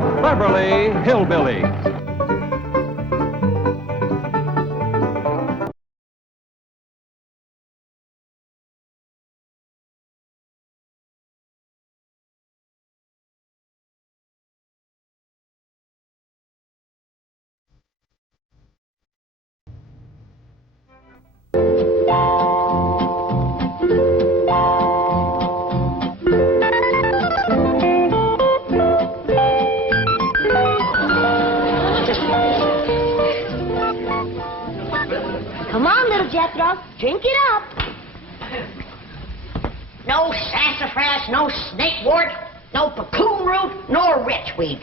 the Beverly Hillbillies. Come on, little Jethro. Drink it up. No sassafras, no snakewort, no cocoon root, nor wretchweed.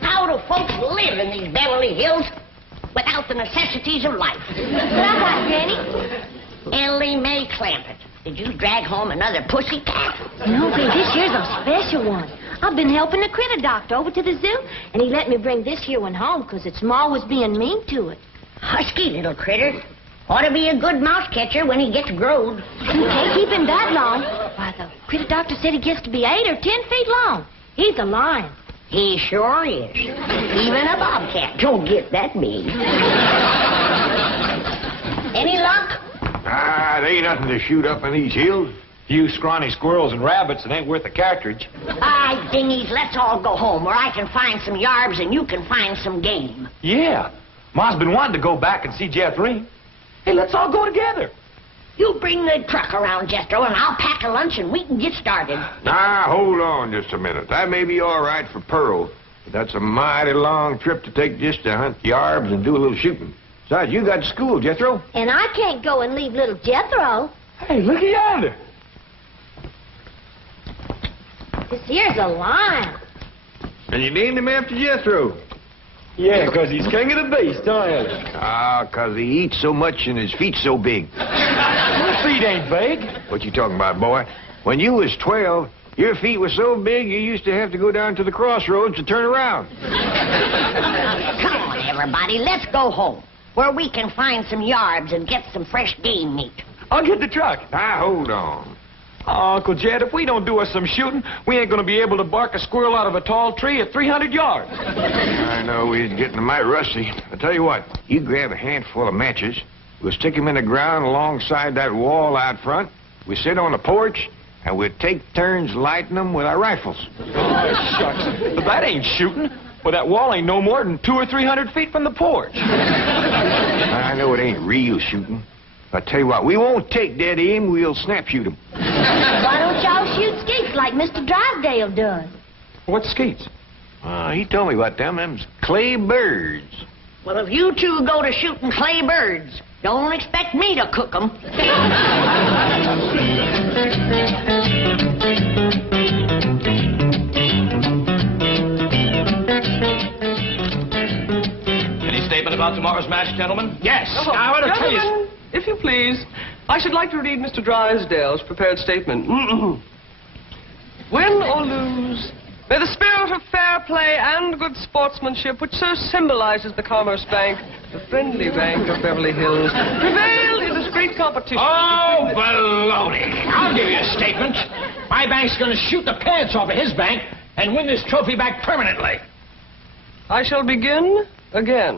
How do folks live in these Beverly Hills without the necessities of life? What I got, Granny? Ellie Mae Clampett. Did you drag home another pussy cat? No, babe, this year's a special one. I've been helping the critter doctor over to the zoo, and he let me bring this here one home because its ma was being mean to it. Husky little critter. Ought to be a good mouse catcher when he gets growed. You can't keep him that long. Why, the critter doctor said he gets to be 8 or 10 feet long. He's a lion. He sure is. Even a bobcat don't get that big. Any luck? There ain't nothing to shoot up in these hills. Few scrawny squirrels and rabbits that ain't worth a cartridge. Aye, dingies, let's all go home where I can find some yarbs and you can find some game. Yeah. Ma's been wanting to go back and see Jethro. Hey, let's all go together. You bring the truck around, Jethro, and I'll pack a lunch and we can get started. Now, hold on just a minute. That may be all right for Pearl, but that's a mighty long trip to take just to hunt yarbs and do a little shooting. Besides, you got school, Jethro. And I can't go and leave little Jethro. Hey, look yonder. This here's a lion. And you named him after Jethro. Yeah, because he's king of the beast, don't you? Ah, 'cause he eats so much and his feet's so big. Your feet ain't big. What you talking about, boy? When you was 12, your feet were so big you used to have to go down to the crossroads to turn around. Come on, everybody, let's go home where we can find some yarbs and get some fresh game meat. I'll get the truck. Now, hold on. Oh, Uncle Jed, if we don't do us some shooting, we ain't going to be able to bark a squirrel out of a tall tree at 300 yards. I know we're getting mighty rusty. I tell you what, you grab a handful of matches, we'll stick them in the ground alongside that wall out front, we sit on the porch, and we'll take turns lighting them with our rifles. Oh, shucks. But that ain't shooting. Well, that wall ain't no more than 200 or 300 feet from the porch. I know it ain't real shooting. I tell you what, we won't take dead aim, we'll snap shoot them. Why don't y'all shoot skeets like Mr. Drysdale does? What's skeets? He told me about them. Them's clay birds. Well, if you two go to shooting clay birds, don't expect me to cook them. Any statement about tomorrow's match, gentlemen? Yes. I want to tell you... Gentlemen, if you please, I should like to read Mr. Drysdale's prepared statement. Win or lose, may the spirit of fair play and good sportsmanship, which so symbolizes the Commerce Bank, the friendly bank of Beverly Hills, prevail in this great competition. Oh, baloney. I'll give you a statement. My bank's going to shoot the pants off of his bank and win this trophy back permanently. I shall begin again.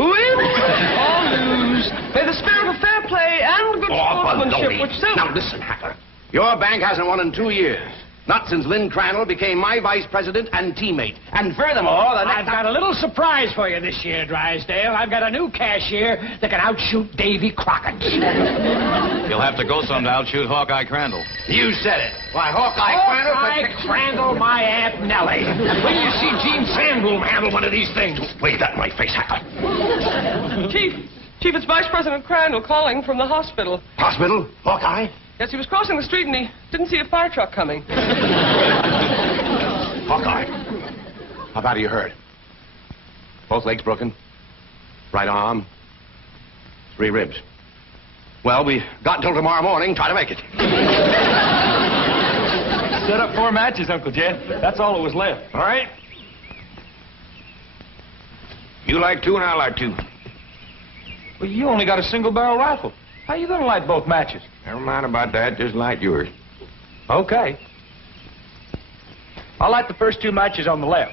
Win or lose, may the spirit of fair play and good sportsmanship, which so... Now, listen, Hacker. Your bank hasn't won in 2 years. Not since Lynn Crandall became my vice president and teammate. And furthermore, I've got a little surprise for you this year, Drysdale. I've got a new cashier that can outshoot Davy Crockett. You'll have to go some to outshoot Hawkeye Crandall. You said it. Why, Hawkeye Crandall, my Aunt Nellie. When you see Gene Sandbloom handle one of these things, wave that in my face, Hacker. Chief, it's Vice President Crandall calling from the hospital. Hospital? Hawkeye? Yes, he was crossing the street and he didn't see a fire truck coming. Hawkeye, how bad are you hurt? Both legs broken? Right arm? 3 ribs. Well, we got until tomorrow morning. Try to make it. Set up 4 matches, Uncle Jed. That's all that was left. All right? You like 2 and I like 2. Well, you only got a single-barrel rifle. How you going to light both matches? Never mind about that. Just light yours. Okay. I'll light the first 2 matches on the left.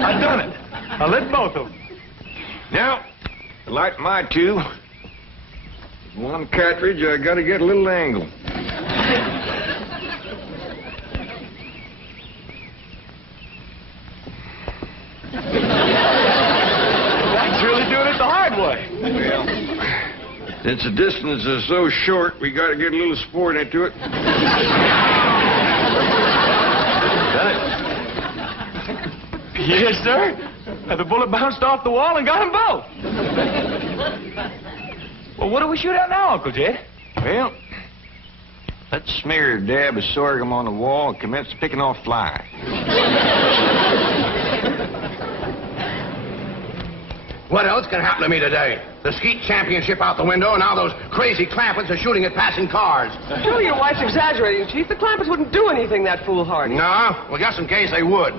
I've done it. I lit both of them. Now, to light my 2, one cartridge, I gotta get a little angle. That's really doing it the hard way. Well, since the distance is so short, we gotta get a little sport into it. Yes, sir. The bullet bounced off the wall and got them both. Well, what do we shoot at now, Uncle Jed? Well, let's smear a dab of sorghum on the wall and commence picking off flies. What else can happen to me today? The skeet championship out the window, and now those crazy Clampetts are shooting at passing cars. Surely your wife's exaggerating, Chief. The Clampetts wouldn't do anything that foolhardy. No? Well, just in case they would.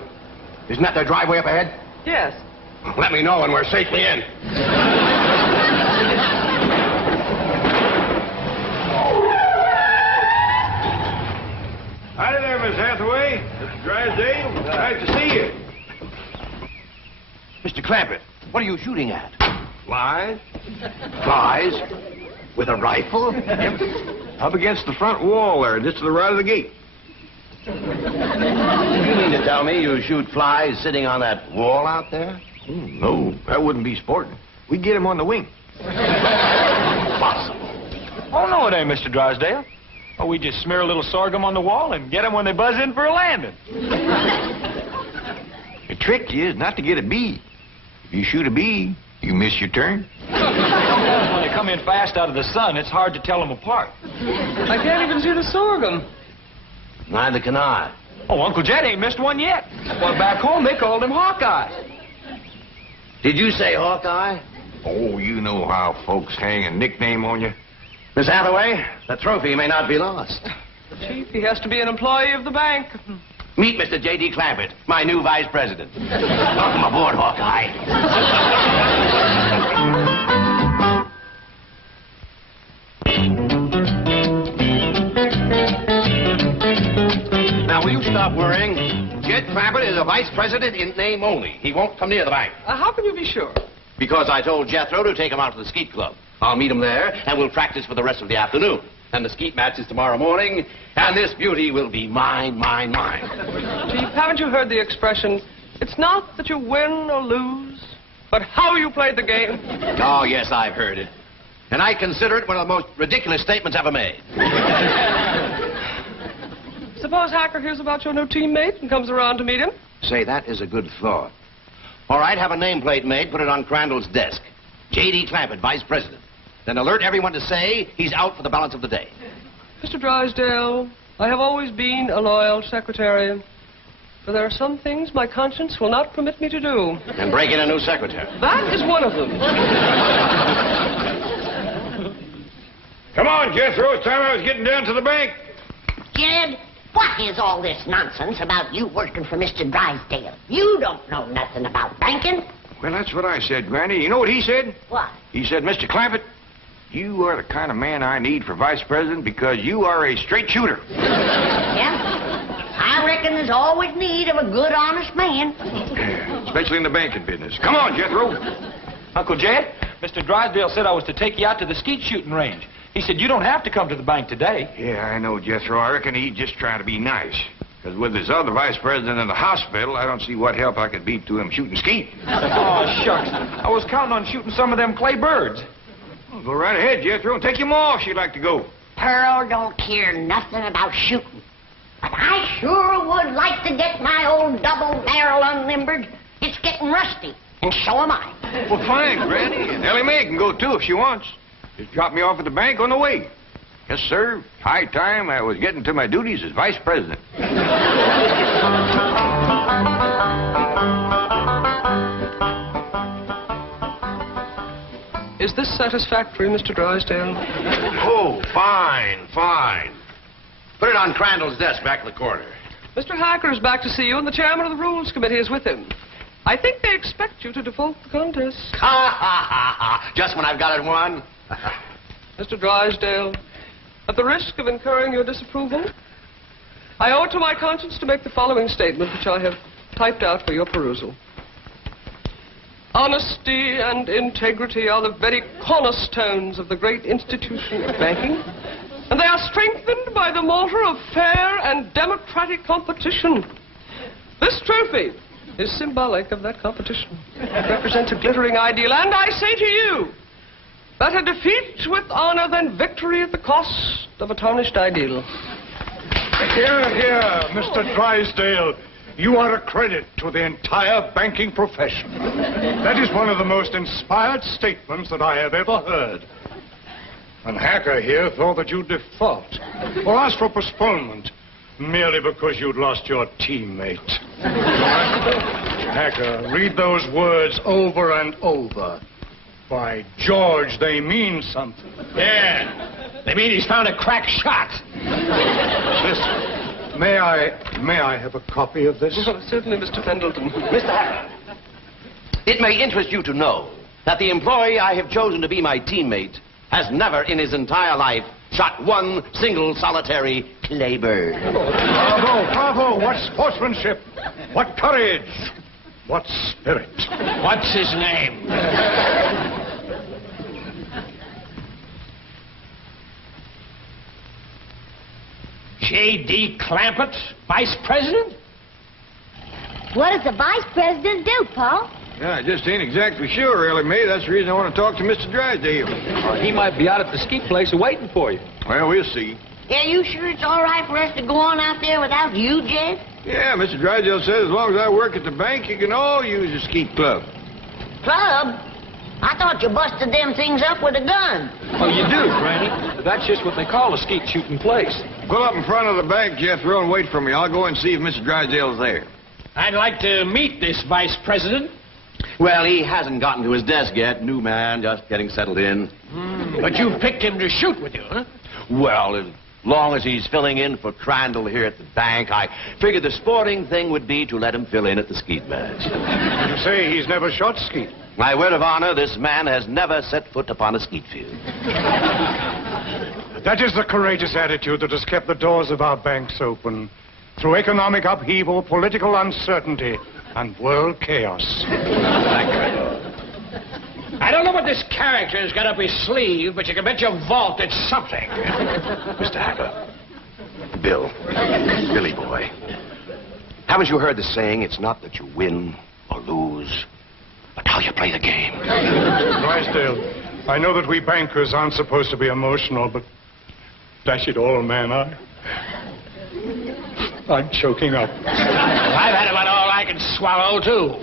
Isn't that their driveway up ahead? Yes. Let me know when we're safely in. Hi there, Miss Hathaway. Mr. Drysdale. Nice to see you. Mr. Clampett, what are you shooting at? Flies? Flies? With a rifle? Up against the front wall there, just to the right of the gate. You mean to tell me you shoot flies sitting on that wall out there? Oh, no, that wouldn't be sporting. We get him on the wing. Impossible. Oh, no, it ain't, Mr. Drysdale. Oh, we just smear a little sorghum on the wall and get them when they buzz in for a landing. The trick is not to get a bee. If you shoot a bee, you miss your turn. When they come in fast out of the sun, it's hard to tell them apart. I can't even see the sorghum. Neither can I. Oh, Uncle Jed ain't missed one yet. Well, back home, they called him Hawkeye. Did you say Hawkeye? Oh, you know how folks hang a nickname on you. Miss Hathaway, the trophy may not be lost. Chief, he has to be an employee of the bank. Meet Mr. J.D. Clampett, my new vice president. Welcome aboard, Hawkeye. Now, will you stop worrying? Jed Clampett is a vice president in name only. He won't come near the bank. How can you be sure? Because I told Jethro to take him out to the skeet club. I'll meet him there, and we'll practice for the rest of the afternoon. And the skeet match is tomorrow morning, and this beauty will be mine, mine, mine. Chief, haven't you heard the expression, it's not that you win or lose, but how you played the game? Oh, yes, I've heard it. And I consider it one of the most ridiculous statements ever made. Suppose Hacker hears about your new teammate and comes around to meet him? Say, that is a good thought. All right, have a nameplate made, put it on Crandall's desk. J.D. Clampett, vice president. Then alert everyone to say he's out for the balance of the day. Mr. Drysdale, I have always been a loyal secretary, but there are some things my conscience will not permit me to do. And break in a new secretary. That is one of them. Come on, Jethro. It's time I was getting down to the bank. Jed, what is all this nonsense about you working for Mr. Drysdale? You don't know nothing about banking. Well, that's what I said, Granny. You know what he said? What? He said, Mr. Clampett, you are the kind of man I need for vice president because you are a straight shooter. Yeah? I reckon there's always need of a good, honest man. Especially in the banking business. Come on, Jethro. Uncle Jed, Mr. Drysdale said I was to take you out to the skeet shooting range. He said you don't have to come to the bank today. Yeah, I know, Jethro. I reckon he's just trying to be nice. Because with his other vice president in the hospital, I don't see what help I could be to him shooting skeet. Oh, shucks. I was counting on shooting some of them clay birds. Well, go right ahead, Jethro, and take him off if you'd like to go. Pearl don't care nothing about shooting. But I sure would like to get my old double barrel unlimbered. It's getting rusty, and so am I. Well, fine, Granny. And Ellie Mae can go, too, if she wants. Just drop me off at the bank on the way. Yes, sir. High time I was getting to my duties as vice president. Is this satisfactory, Mr. Drysdale? Oh, fine, fine. Put it on Crandall's desk back in the corner. Mr. Hacker is back to see you, and the chairman of the Rules Committee is with him. I think they expect you to default the contest. Ha, ha, ha, ha. Just when I've got it won. Mr. Drysdale, At the risk of incurring your disapproval, I owe it to my conscience to make the following statement, which I have typed out for your perusal. Honesty and integrity are the very cornerstones of the great institution of banking, and they are strengthened by the mortar of fair and democratic competition. This trophy is symbolic of that competition. It represents a glittering ideal, and I say to you, better defeat with honor than victory at the cost of a tarnished ideal. Here, Mr. Drysdale. You are a credit to the entire banking profession. That is one of the most inspired statements that I have ever heard. And Hacker here thought that you'd default or ask for postponement merely because you'd lost your teammate. Hacker, read those words over and over. By George, they mean something. Yeah. They mean he's found a crack shot. Listen. May I have a copy of this? Oh, certainly, Mr. Pendleton. Mr. Hacker, it may interest you to know that the employee I have chosen to be my teammate has never in his entire life shot one single solitary claybird. Bravo! What sportsmanship! What courage! What spirit! What's his name? J.D. Clampetts, Vice President? What does the vice president do, Paul? Yeah, I just ain't exactly sure, really, May. That's the reason I want to talk to Mr. Drysdale. He might be out at the ski place waiting for you. Well, we'll see. Yeah, you sure it's all right for us to go on out there without you, Jed? Yeah, Mr. Drysdale says as long as I work at the bank, you can all use the skeet club. Club? I thought you busted them things up with a gun. Oh, you do, Granny? That's just what they call a skeet shooting place. Pull up in front of the bank, Jethro, and wait for me. I'll go and see if Mr. Drysdale's there. I'd like to meet this Vice President. Well, he hasn't gotten to his desk yet. New man, just getting settled in. But you've picked him to shoot with you, huh? Well, as long as he's filling in for Crandall here at the bank, I figured the sporting thing would be to let him fill in at the skeet match. You say he's never shot skeet? My word of honor, this man has never set foot upon a skeet field. That is the courageous attitude that has kept the doors of our banks open through economic upheaval, political uncertainty, and world chaos. I don't know what this character's got up his sleeve, but you can bet your vault it's something. Mr. Hacker, Billy boy, haven't you heard the saying, it's not that you win or lose, but how you play the game? Drysdale, I know that we bankers aren't supposed to be emotional, but dash it all, man, I'm choking up. I've had about all I can swallow, too.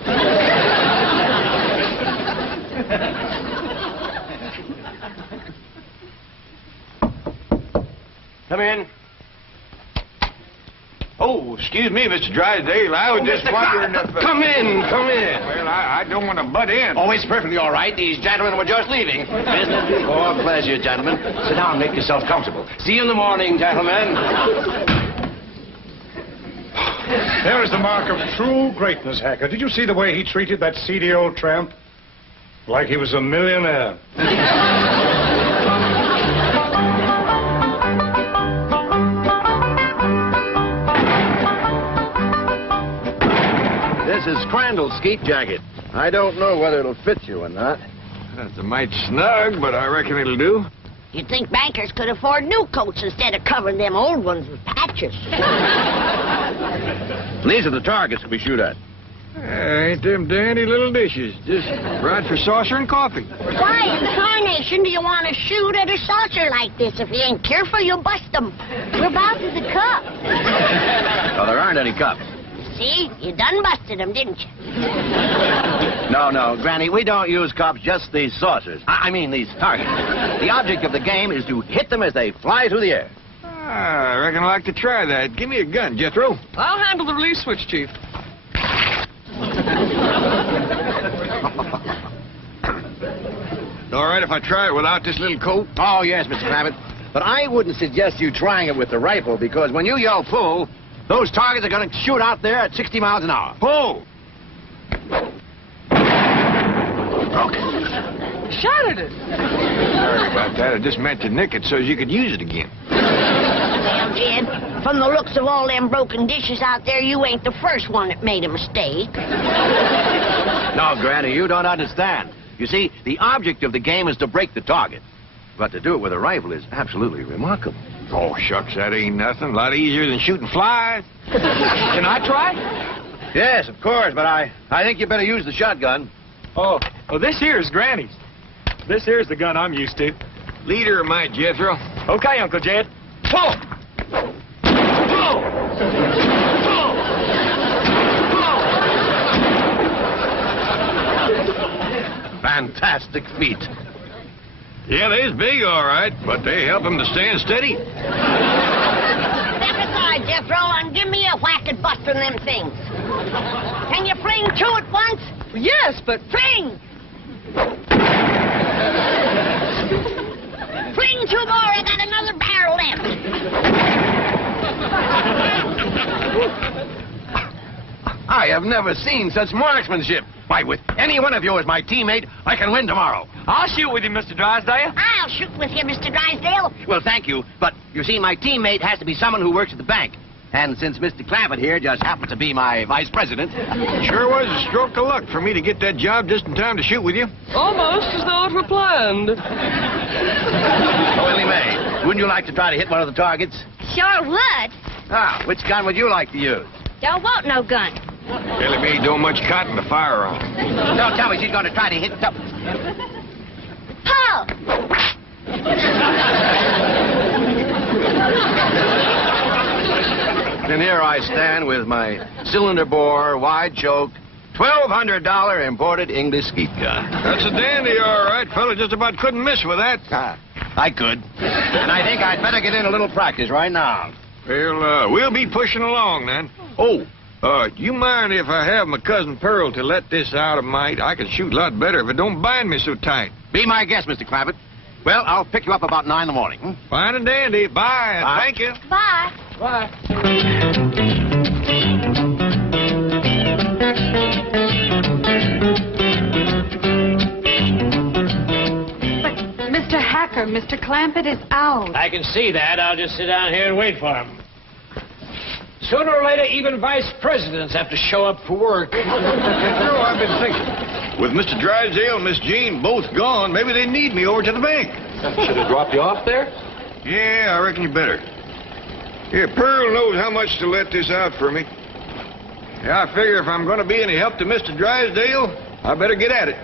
Come in. Oh, excuse me, Mr. Drysdale. I was just wondering if... Come in. Well, I don't want to butt in. Oh, it's perfectly all right. These gentlemen were just leaving. Business before pleasure, gentlemen. Sit down and make yourself comfortable. See you in the morning, gentlemen. There is the mark of true greatness, Hacker. Did you see the way he treated that seedy old tramp? Like he was a millionaire. This is Crandall's skeet jacket. I don't know whether it'll fit you or not. That's a mite snug, but I reckon it'll do. You'd think bankers could afford new coats instead of covering them old ones with patches. These are the targets we shoot at. Ain't them dandy little dishes. Just right for saucer and coffee. Why in tarnation do you want to shoot at a saucer like this? If you ain't careful, you'll bust them. Whereabouts is the cup? Oh, there aren't any cups. See? You done busted them, didn't you? No, Granny, we don't use cups, just these saucers. I mean these targets. The object of the game is to hit them as they fly through the air. I reckon I'd like to try that. Give me a gun, Jethro. I'll handle the release switch, Chief. All right if I try it without this little coat? Oh, yes, Mr. Clampett. But I wouldn't suggest you trying it with the rifle, because when you yell pull, those targets are going to shoot out there at 60 miles an hour. Pull! Okay. shot at it. Sorry about that. I just meant to nick it so you could use it again. Well, Jed, from the looks of all them broken dishes out there, you ain't the first one that made a mistake. No, Granny, you don't understand. You see, the object of the game is to break the target. But to do it with a rifle is absolutely remarkable. Oh, shucks, that ain't nothing. A lot easier than shooting flies. Can I try? Yes, of course, but I think you better use the shotgun. Oh, this here is Granny's. This here's the gun I'm used to. Leader of my Jethro. Okay, Uncle Jed. Pull! Pull! Fantastic feat. Yeah, they's big, all right, but they help them to stand steady. Step aside, Jethro, and give me a whack at busting them things. Can you fling two at once? Yes, but... Fling! Fling two more, I got another barrel left. I have never seen such marksmanship. Why, with any one of you as my teammate, I can win tomorrow. I'll shoot with you, Mr. Drysdale. I'll shoot with you, Mr. Drysdale. Well, thank you, but you see, my teammate has to be someone who works at the bank. And since Mr. Clampett here just happens to be my vice president... Sure was a stroke of luck for me to get that job just in time to shoot with you. Almost as though it were planned. Oh, Willie Mae, wouldn't you like to try to hit one of the targets? Sure would. Ah, which gun would you like to use? Don't want no gun. Ellie Mae don't much cotton to fire on. Don't tell me she's going to try to hit something. Pull! And here I stand with my cylinder bore, wide choke, $1,200 imported English skeet gun. That's a dandy, all right. Fella just about couldn't miss with that. I could. And I think I'd better get in a little practice right now. Well, we'll be pushing along then. Oh, you mind if I have my cousin Pearl to let this out of mite? I can shoot a lot better if it don't bind me so tight. Be my guest, Mr. Clampett. Well, I'll pick you up about 9 in the morning. Fine and dandy. Bye. Bye. Thank you. Bye. Bye. Mr. Hacker, Mr. Clampett is out. I can see that. I'll just sit down here and wait for him. Sooner or later, even vice presidents have to show up for work. I've been thinking. With Mr. Drysdale and Miss Jean both gone, maybe they need me over to the bank. Should have dropped you off there? Yeah, I reckon you better. Yeah, Pearl knows how much to let this out for me. Yeah, I figure if I'm going to be any help to Mr. Drysdale, I better get at it.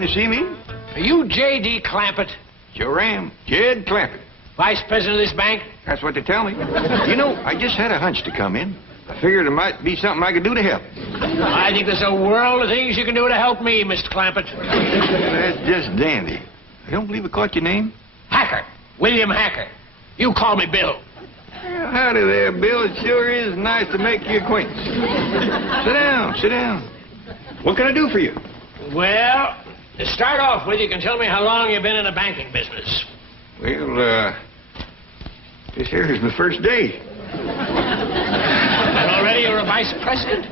To see me? Are you J.D. Clampett? Sure am. Jed Clampett. Vice president of this bank? That's what they tell me. You know, I just had a hunch to come in. I figured there might be something I could do to help. I think there's a world of things you can do to help me, Mr. Clampett. That's just dandy. I don't believe I caught your name. Hacker. William Hacker. You call me Bill. Well, howdy there, Bill. It sure is nice to make your acquaintance. Sit down, sit down. What can I do for you? Well, to start off with, you can tell me how long you've been in the banking business. Well, this here is my first day. And already you're a vice president?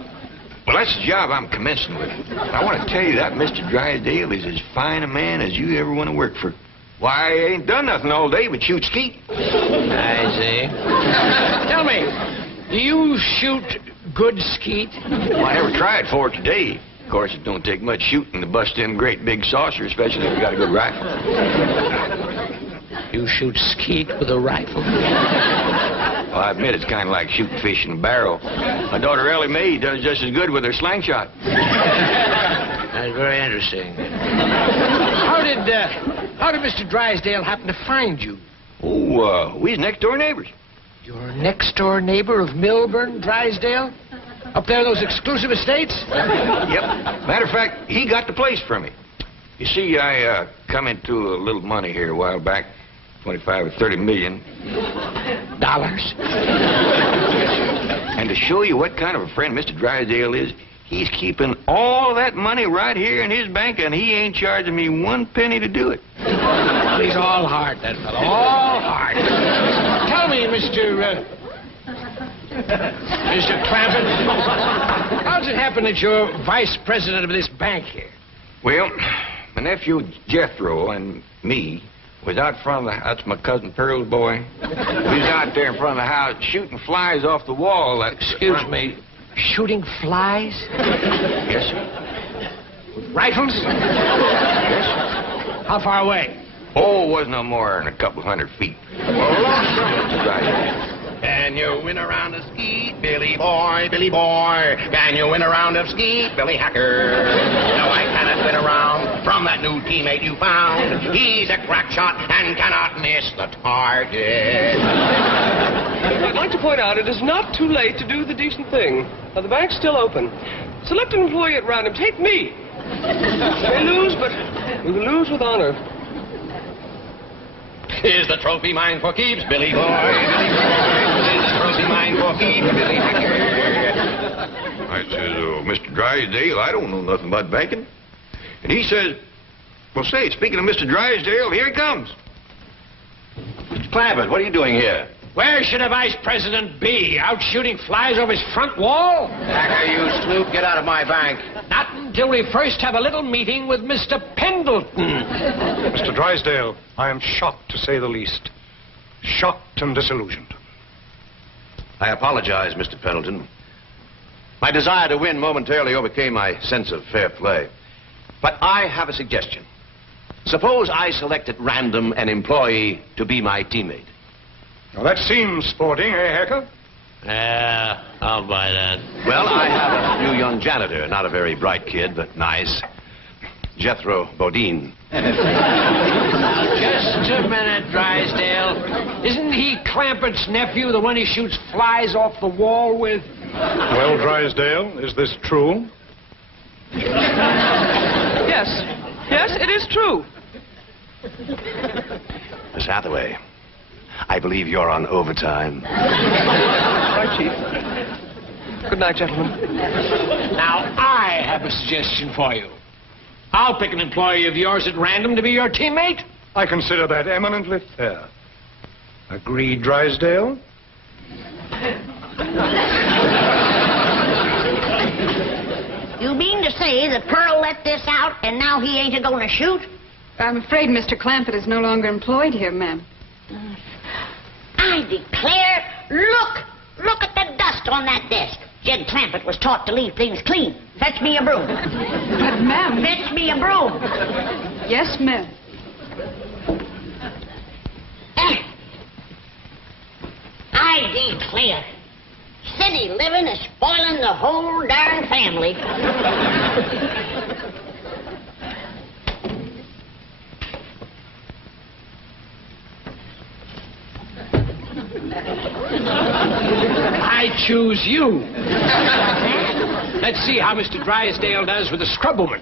Well, that's the job I'm commencing with. I want to tell you that Mr. Drysdale is as fine a man as you ever want to work for. Why, I ain't done nothing all day but shoot skeet. I see. Tell me, do you shoot good skeet? Well, I never tried for it today. Of course, it don't take much shooting to bust in great big saucer, especially if you got a good rifle. You shoot skeet with a rifle? Well, I admit it's kind of like shooting fish in a barrel. My daughter Ellie Mae does just as good with her slingshot. That's very interesting. How did Mr. Drysdale happen to find you? Oh, we's next-door neighbors. Your next-door neighbor of Milburn, Drysdale? Up there, those exclusive estates? Yep. Matter of fact, he got the place for me. You see, I come into a little money here a while back, 25 or 30 million. Dollars? And to show you what kind of a friend Mr. Drysdale is, He's keeping all that money right here in his bank, and he ain't charging me 1 penny to do it. Well, he's all heart, that fellow. All heart. Tell me, Mr. Clampett, how does it happen that you're vice president of this bank here? Well, my nephew Jethro and me was out front of the house. That's my cousin Pearl's boy. We was out there in front of the house shooting flies off the wall. Excuse me. Shooting flies? Yes, sir. Rifles? Yes, sir. How far away? Oh, it wasn't no more than a couple 100 feet. Can you win a round of skeet, Billy boy, Billy boy? Can you win a round of skeet, Billy Hacker? No, I cannot win a round from that new teammate you found. He's a crack shot and cannot miss the target. I'd like to point out it is not too late to do the decent thing. Now, the bank's still open. Select an employee at random. Take me. We may lose, but we will lose with honor. Is the trophy mine for keeps, Billy boy, Billy boy? Is the trophy mine for keeps, Billy Hacker? I says, Mr. Drysdale, I don't know nothing about banking. And he says, well, say, speaking of Mr. Drysdale, here he comes. Mr. Clampett, what are you doing here? Where should a vice president be? Out shooting flies off his front wall? Hacker, you snoop, get out of my bank. Not until we first have a little meeting with Mr. Pendleton. Mr. Drysdale, I am shocked, to say the least. Shocked and disillusioned. I apologize, Mr. Pendleton. My desire to win momentarily overcame my sense of fair play. But I have a suggestion. Suppose I select at random an employee to be my teammate. Now, that seems sporting, eh, Hacker? Yeah, I'll buy that. Well, I have a new young janitor. Not a very bright kid, but nice. Jethro Bodine. Just a minute, Drysdale. Isn't he Clampett's nephew, the one he shoots flies off the wall with? Well, Drysdale, is this true? Yes. Yes, it is true. Miss Hathaway, I believe you're on overtime. Right, Chief. Good night, gentlemen. Now, I have a suggestion for you. I'll pick an employee of yours at random to be your teammate. I consider that eminently fair. Agreed, Drysdale? You mean to say that Pearl let this out and now he ain't a-going to shoot? I'm afraid Mr. Clampett is no longer employed here, ma'am. I declare, look at the dust on that desk. Jed Clampett was taught to leave things clean. Fetch me a broom. But, ma'am... Fetch me a broom. Yes, ma'am. I declare, city living is spoiling the whole darn family. I choose you. Let's see how Mr. Drysdale does with the scrub woman.